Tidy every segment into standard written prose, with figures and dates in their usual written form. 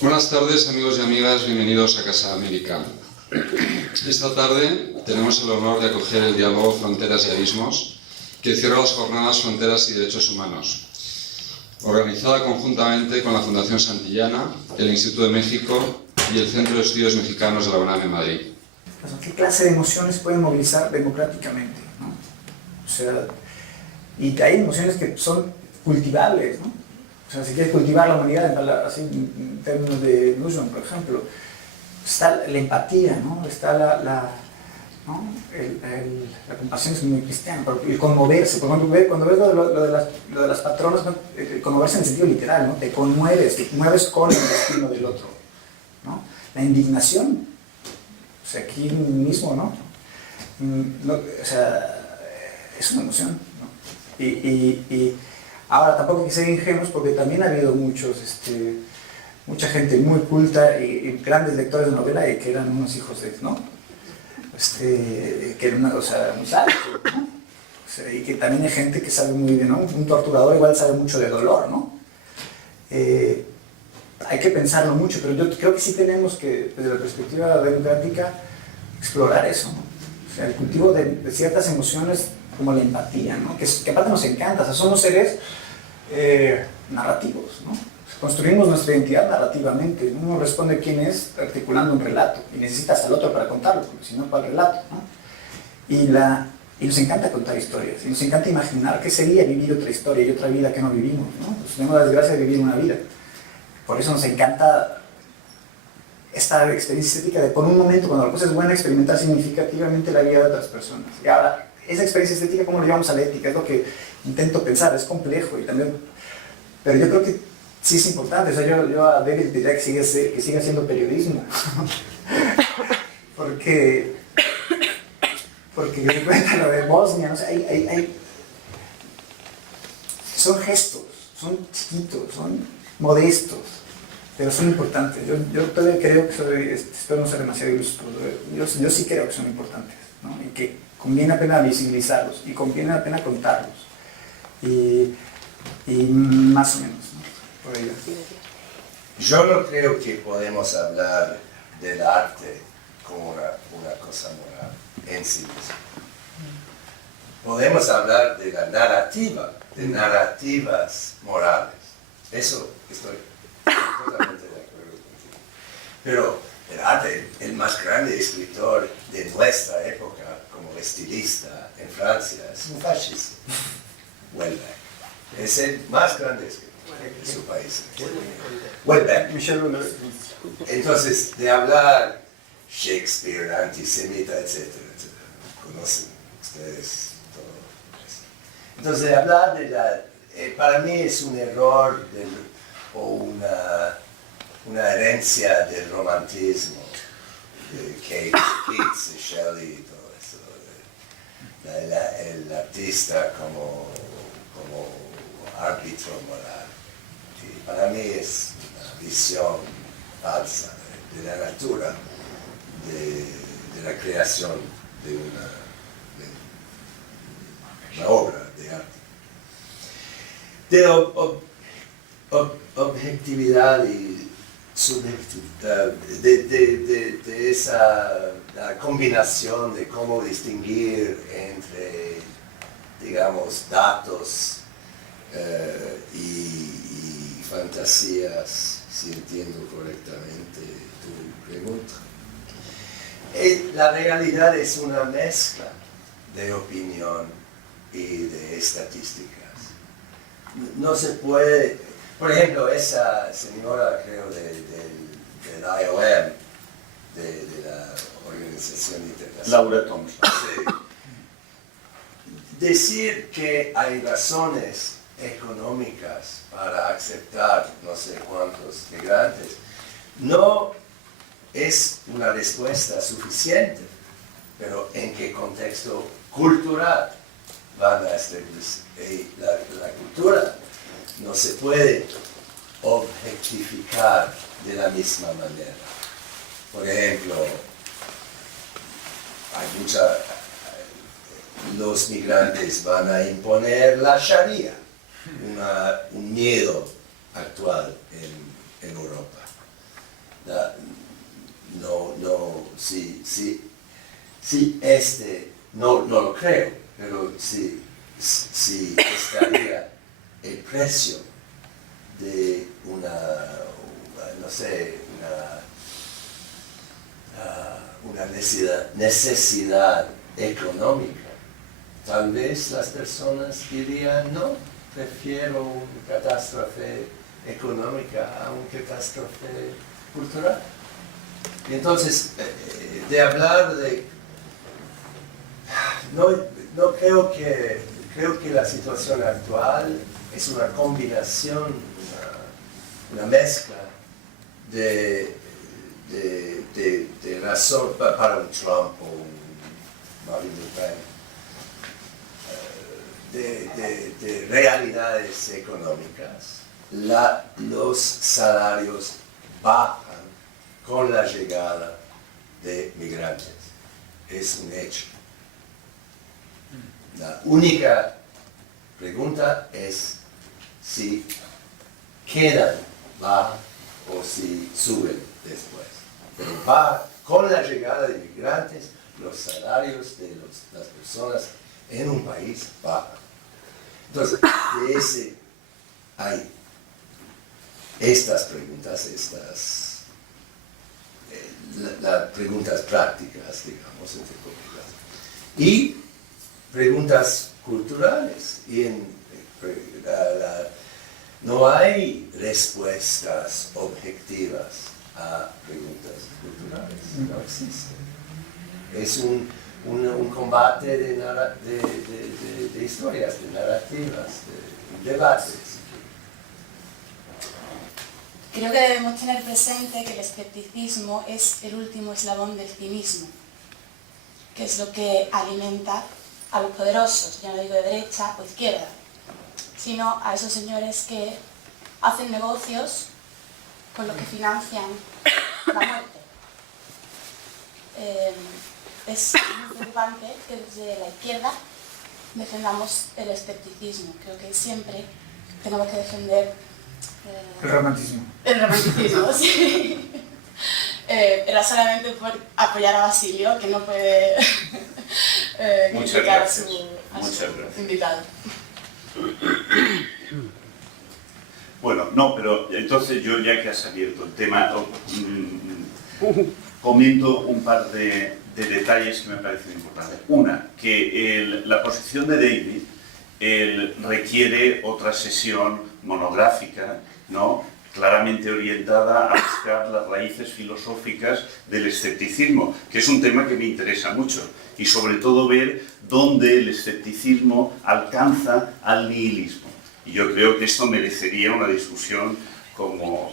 Buenas tardes, amigos y amigas, bienvenidos a Casa América. Esta tarde tenemos el honor de acoger el diálogo Fronteras y Abismos, que cierra las jornadas Fronteras y Derechos Humanos, organizada conjuntamente con la Fundación Santillana, el Instituto de México y el Centro de Estudios Mexicanos de la UNAM en Madrid. ¿Qué clase de emociones pueden movilizar democráticamente, ¿no? O sea, y hay emociones que son cultivables, ¿no? O sea, si quieres cultivar la humanidad, así en términos de Lushman, por ejemplo, está la empatía, ¿no? Está la compasión es muy cristiana, el conmoverse. Por ejemplo, cuando ves lo de las patronas, conmoverse en el sentido literal, ¿no? Te conmueves con el destino del otro, ¿no? La indignación, o sea, aquí mismo, ¿no? O sea, es una emoción, ¿no? Y ahora tampoco hay que ser ingenuos porque también ha habido mucha gente muy culta y grandes lectores de novela y que eran unos hijos de, ¿no? Que eran muy sabios, ¿no? O sea, y que también hay gente que sabe muy bien, ¿no? Un torturador igual sabe mucho de dolor, ¿no? Hay que pensarlo mucho, pero yo creo que sí tenemos que, desde la perspectiva democrática, explorar eso, ¿no? O sea, el cultivo de ciertas emociones como la empatía, ¿no? Que aparte nos encanta, o sea, somos seres narrativos, ¿no? Construimos nuestra identidad narrativamente, uno responde quién es articulando un relato y necesitas al otro para contarlo, porque si no, para el relato, ¿no? Y nos encanta contar historias, y nos encanta imaginar qué sería vivir otra historia y otra vida que no vivimos, ¿no? Pues tenemos la desgracia de vivir una vida. Por eso nos encanta esta experiencia estética de por un momento, cuando la cosa es buena, experimentar significativamente la vida de otras personas. Y ahora, esa experiencia estética, ¿cómo lo llevamos a la ética? Es lo que intento pensar, es complejo y también... Pero yo creo que sí es importante. O sea, yo a David diría que siga haciendo periodismo. porque me cuenta lo de Bosnia, ¿no? O sea, son gestos, son chiquitos, son modestos, pero son importantes. Yo todavía creo que espero no ser demasiado iluso, yo sí creo que son importantes, ¿no? Y que conviene la pena visibilizarlos y conviene la pena contarlos. Y más o menos, ¿no? Por ello. Yo no creo que podemos hablar del arte como una cosa moral en sí mismo. Podemos hablar de la narrativa, de narrativas morales. Eso estoy totalmente de acuerdo contigo. Pero el arte, el más grande escritor de nuestra época como estilista en Francia es un fascista, Houellebecq. Es el más grande escritor de su país. Houellebecq. Entonces, de hablar Shakespeare, antisemita, etcétera, conocen ustedes todo eso. Entonces, de hablar de para mí es un error o una herencia del romantismo, de Keats, Shelley y todo eso, el artista como árbitro moral. Y para mí es una visión falsa de la natura, de la creación de una obra de arte. De objetividad y subjetividad, de esa la combinación de cómo distinguir entre, digamos, datos y fantasías, si entiendo correctamente tu pregunta. La realidad es una mezcla de opinión y de estadísticas. No se puede, por ejemplo, esa señora, creo, del IOM, de la Organización Internacional. Laura Thompson. Sí. Decir que hay razones económicas para aceptar no sé cuántos migrantes no es una respuesta suficiente, pero ¿en qué contexto cultural van a establecer? La cultura no se puede objetificar de la misma manera. Por ejemplo, los migrantes van a imponer la Sharia, un miedo actual en Europa. no lo creo, pero si estaría el precio de una necesidad económica, tal vez las personas dirían, no, prefiero una catástrofe económica a una catástrofe cultural. Y entonces, de hablar de... No creo que la situación actual es una combinación, una mezcla de razón para un Trump o un Marine Le Pen, de realidades económicas. Los salarios bajan con la llegada de migrantes. Es un hecho. La única pregunta es si quedan bajas o si suben después. Pero con la llegada de migrantes, los salarios de las personas en un país bajan. Entonces, hay estas preguntas, las preguntas prácticas, digamos, entre comillas, y preguntas culturales. No hay respuestas objetivas a preguntas culturales, no existe. Es un combate de historias, de narrativas, de debates. Creo que debemos tener presente que el escepticismo es el último eslabón del cinismo, que es lo que alimenta a los poderosos, ya no digo de derecha o izquierda, sino a esos señores que hacen negocios con los que financian la muerte. Es muy preocupante que desde la izquierda defendamos el escepticismo. Creo que siempre tenemos que defender el romanticismo. El romanticismo, sí. Era solamente por apoyar a Basilio, que no puede criticar a su invitado. Bueno, no, pero entonces yo, ya que has abierto el tema, comento un par de detalles que me parecen importantes. Una, que la posición de David requiere otra sesión monográfica, ¿no?, claramente orientada a buscar las raíces filosóficas del escepticismo, que es un tema que me interesa mucho, y sobre todo ver dónde el escepticismo alcanza al nihilismo. Y yo creo que esto merecería una discusión como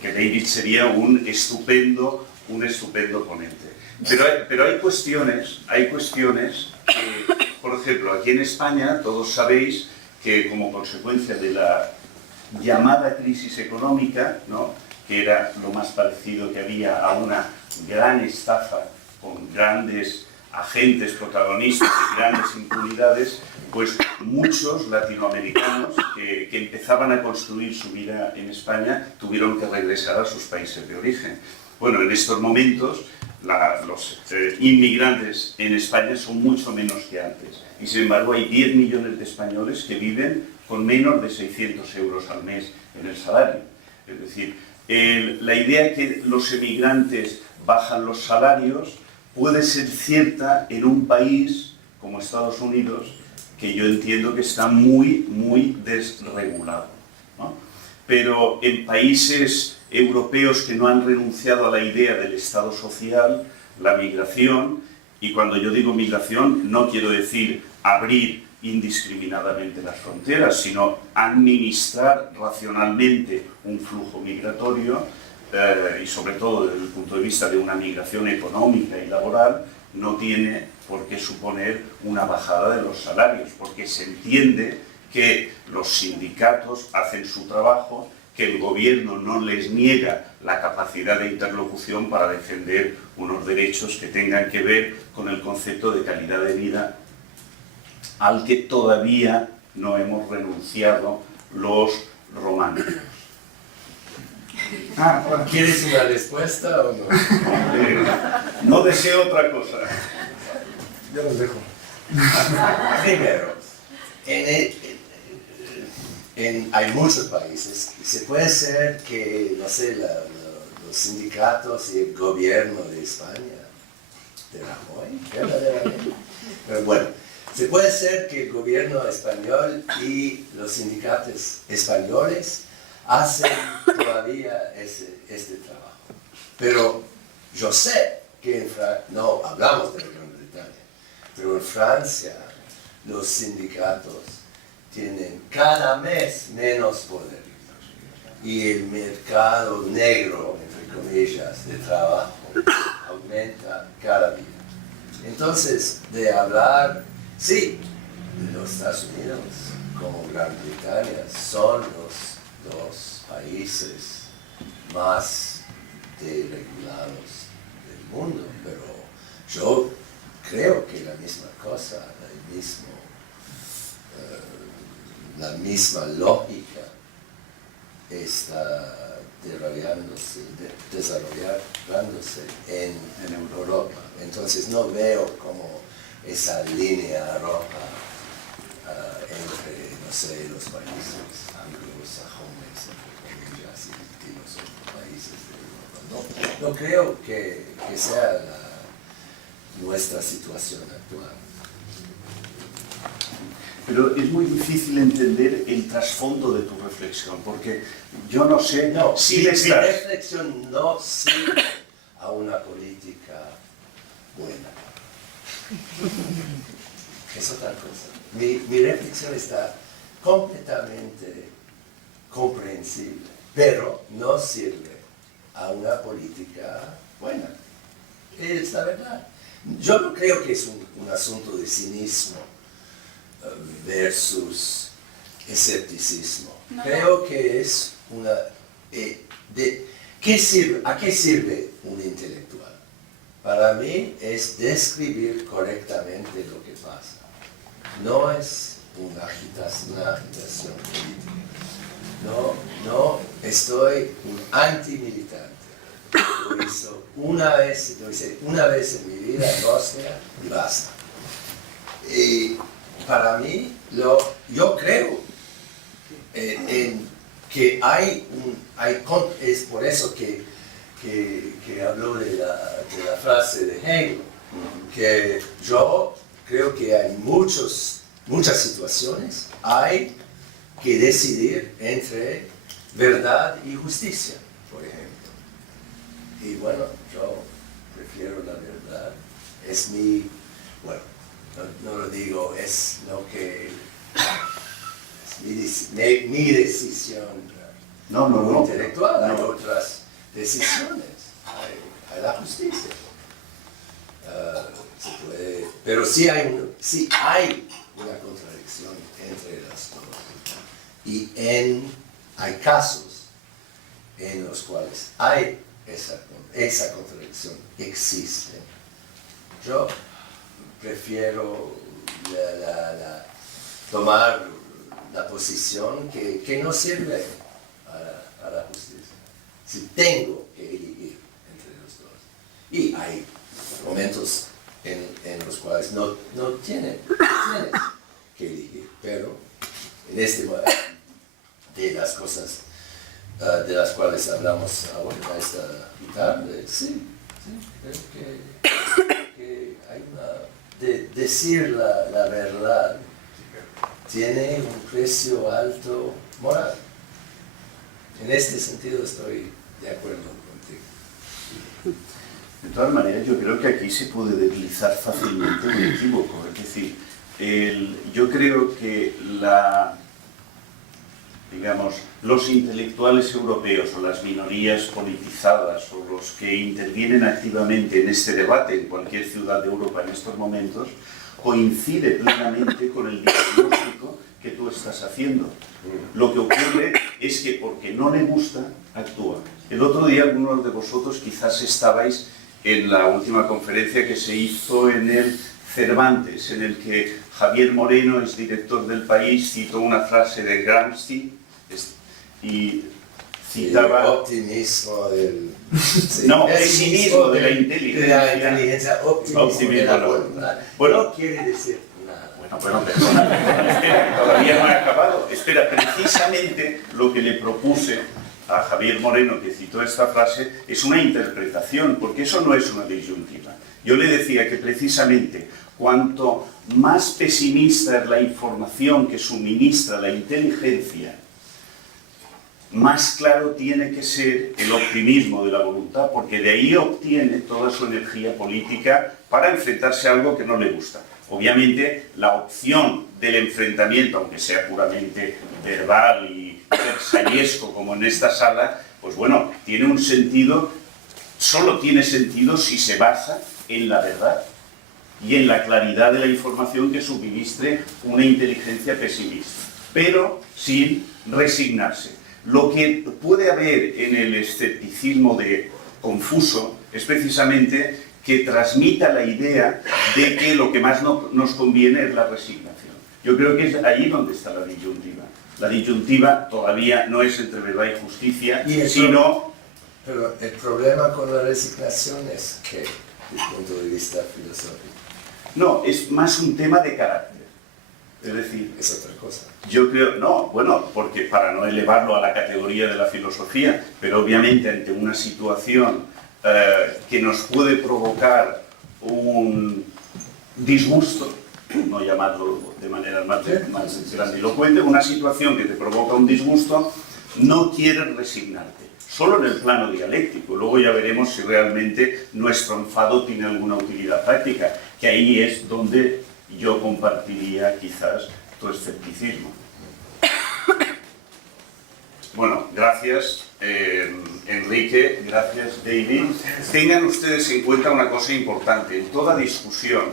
que David sería un estupendo ponente. Pero hay cuestiones que, por ejemplo, aquí en España todos sabéis que como consecuencia de la llamada crisis económica, ¿no?, que era lo más parecido que había a una gran estafa con grandes agentes protagonistas y grandes impunidades, pues muchos latinoamericanos que empezaban a construir su vida en España tuvieron que regresar a sus países de origen. Bueno, en estos momentos los inmigrantes en España son mucho menos que antes, y sin embargo hay 10 millones de españoles que viven con menos de 600 euros al mes en el salario. Es decir, la idea que los emigrantes bajan los salarios puede ser cierta en un país como Estados Unidos, que yo entiendo que está muy desregulado, ¿no? Pero en países europeos que no han renunciado a la idea del Estado social, la migración, y cuando yo digo migración no quiero decir abrir indiscriminadamente las fronteras, sino administrar racionalmente un flujo migratorio, y sobre todo desde el punto de vista de una migración económica y laboral, no tiene por qué suponer una bajada de los salarios, porque se entiende que los sindicatos hacen su trabajo, que el gobierno no les niega la capacidad de interlocución para defender unos derechos que tengan que ver con el concepto de calidad de vida al que todavía no hemos renunciado los románticos. Ah, bueno. ¿Quieres una respuesta o no? No deseo otra cosa. Yo los dejo. Primero, hay muchos países. Se puede ser que, no sé, los sindicatos y el gobierno de España, de Rajoy, verdaderamente. Pero bueno, se puede ser que el gobierno español y los sindicatos españoles hacen todavía este trabajo. Pero yo sé que no hablamos de la Gran Bretaña, pero en Francia los sindicatos tienen cada mes menos poder y el mercado negro, entre comillas, de trabajo aumenta cada día. Entonces, de hablar, sí, de los Estados Unidos como Gran Bretaña son los dos países más desregulados del mundo, pero yo creo que la misma cosa, la misma lógica está desarrollándose en Europa. Entonces no veo como esa línea roja entre, no sé, los países anglosajones, entre comillas, y los otros países de Europa. No creo que sea nuestra situación actual. Pero es muy difícil entender el trasfondo de tu reflexión, porque yo no sé si mi estás... reflexión no sirve a una política buena. Es otra cosa. Mi reflexión está completamente comprensible, pero no sirve a una política buena. Es la verdad. Yo no creo que es un asunto de cinismo versus escepticismo. No. Creo que es una... ¿A qué sirve un intelectual? Para mí es describir correctamente lo que pasa. No es una agitación política. No estoy un antimilitante. Lo hice una vez en mi vida en Bosnia y basta. Y para mí, yo creo que es por eso que habló de la frase de Hegel, que yo creo que hay muchas situaciones, hay que decidir entre verdad y justicia, por ejemplo. Y bueno, yo prefiero la verdad, es no lo digo, es lo que es mi decisión como intelectual. Hay otras decisiones, hay la justicia. Pero sí hay una contradicción entre las dos. Y hay casos en los cuales hay esa contradicción, existe. Yo prefiero tomar la posición que no sirve a la justicia. Si tengo que elegir entre los dos. Y hay momentos en los cuales no tienes que elegir, pero en este momento, de las cosas de las cuales hablamos ahora esta tarde, sí, creo que hay decir la verdad tiene un precio alto moral. En este sentido estoy de acuerdo contigo. De todas maneras, yo creo que aquí se puede deslizar fácilmente un equívoco. Es decir, yo creo que los intelectuales europeos o las minorías politizadas o los que intervienen activamente en este debate en cualquier ciudad de Europa en estos momentos coincide plenamente con el diagnóstico que tú estás haciendo. Lo que ocurre es que porque no le gusta, actúa. El otro día algunos de vosotros quizás estabais en la última conferencia que se hizo en el Cervantes, en el que Javier Moreno, es director del País, citó una frase de Gramsci y citaba... El optimismo del... No, pesimismo de la inteligencia. De la inteligencia, optimismo de la no. voluntad. Bueno, no quiere decir nada. Bueno, perdona, espera, todavía no he acabado. Espera, precisamente lo que le propuse a Javier Moreno, que citó esta frase, es una interpretación, porque eso no es una disyuntiva. Yo le decía que precisamente cuanto más pesimista es la información que suministra la inteligencia, más claro tiene que ser el optimismo de la voluntad, porque de ahí obtiene toda su energía política para enfrentarse a algo que no le gusta. Obviamente, la opción del enfrentamiento, aunque sea puramente verbal y versallesco como en esta sala, pues bueno, tiene un sentido, solo tiene sentido si se basa en la verdad y en la claridad de la información que suministre una inteligencia pesimista, pero sin resignarse. Lo que puede haber en el escepticismo de Confuso es precisamente que transmita la idea de que lo que más nos conviene es la resignación. Yo creo que es ahí donde está la disyuntiva. La disyuntiva todavía no es entre verdad y justicia, sino... Pero el problema con la resignación es que, desde el punto de vista filosófico... No, es más un tema de carácter. Es decir, es otra cosa. Yo creo, no, bueno, porque para no elevarlo a la categoría de la filosofía, pero obviamente ante una situación que nos puede provocar un disgusto, no llamarlo de manera más grandilocuente, una situación que te provoca un disgusto, no quieres resignarte, solo en el plano dialéctico. Luego ya veremos si realmente nuestro enfado tiene alguna utilidad práctica, que ahí es donde yo compartiría quizás tu escepticismo. Bueno, gracias Enrique, gracias David. Tengan ustedes en cuenta una cosa importante. En toda discusión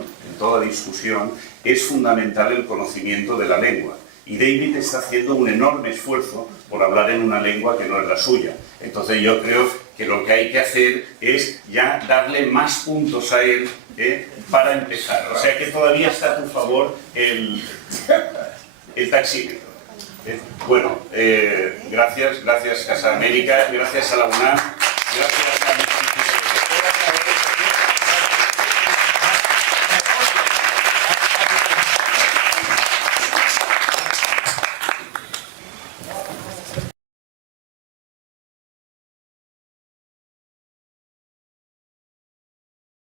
es fundamental el conocimiento de la lengua. Y David está haciendo un enorme esfuerzo por hablar en una lengua que no es la suya. Entonces yo creo que lo que hay que hacer es ya darle más puntos a él para empezar. O sea que todavía está a tu favor el taxímetro. Bueno, gracias Casa América, gracias a la UNAM.